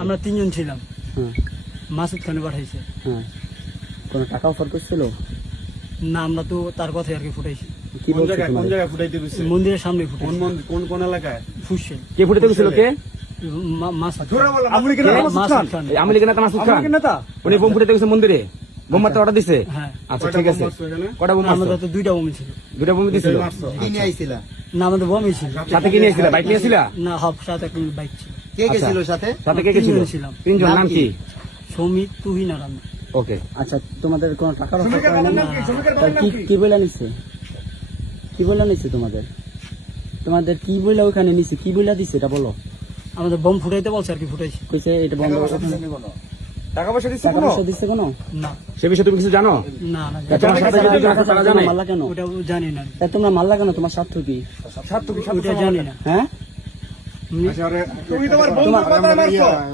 আমরা 3 জন ছিলাম। হ্যাঁ মাসুদ খানে পাঠাইছে। হ্যাঁ কোনো টাকা অফার করছিল? না, আমরা তো তার কথাই আর কি ফুটাইছি। কি বলছে কোন তোমাদের? জায়গায় ফুটাইতে গেছে? মন্দিরের সামনে ফুটাইছি। কোন এলাকায়? ফুসছে কে ফুটাতে গেছিল? কে? মাসুদ আমলি কেন মাসুদ খান। এই আমেরিকান নেতা মাসুদ খান? নেতা উনি বোম ফুটাতে গেছে মন্দিরে? বোম মারতে অর্ডার দিছে? হ্যাঁ, আচ্ছা ঠিক আছে। কটা বোম মারছো? আমাদের তো 2টা বোম ছিল। দুটা বোম দিছিল? কি নিয়ে আইছিলা? না, আমাদের বোমই ছিল। সাথে কি নিয়েছিলা? বাইক নিয়েছিলা? না, হাফ সাথে একটা বাইক ছিল। কে গেছিল সাথে? সাথে কে কে ছিল? 3 জন ছিলাম। 3 জন। নাম কি? সৌমিক, তুহিন আর আমি। ওকে। আচ্ছা তোমাদের কোনো টাকার অফার করে না? কি কি বলে নিছে? কি বলে নিছে তোমাদের? তোমাদের কি বলে ওখানে নিছে? কি বলে দিছে এটা বলো। আমাদের বোম ফুটাইতে বলছে আর কি ফুটাইছি। কইছে এটা বন্ধ করো। টাকা পয়সা দিচ্ছে টাকা পয়সা দিচ্ছে কোনো? না সে বিষয়ে তুমি কিছু জানো? না না, তোমার সাথে যদি টাকা তারা জানে? মাল্লা কেন ওটা জানি না। তোমরা মাল্লা কেন? তোমার স্বার্থ কি? ওটা জানি না। হ্যাঁ তুমি তোমার বন্ধুর কথা মারছো।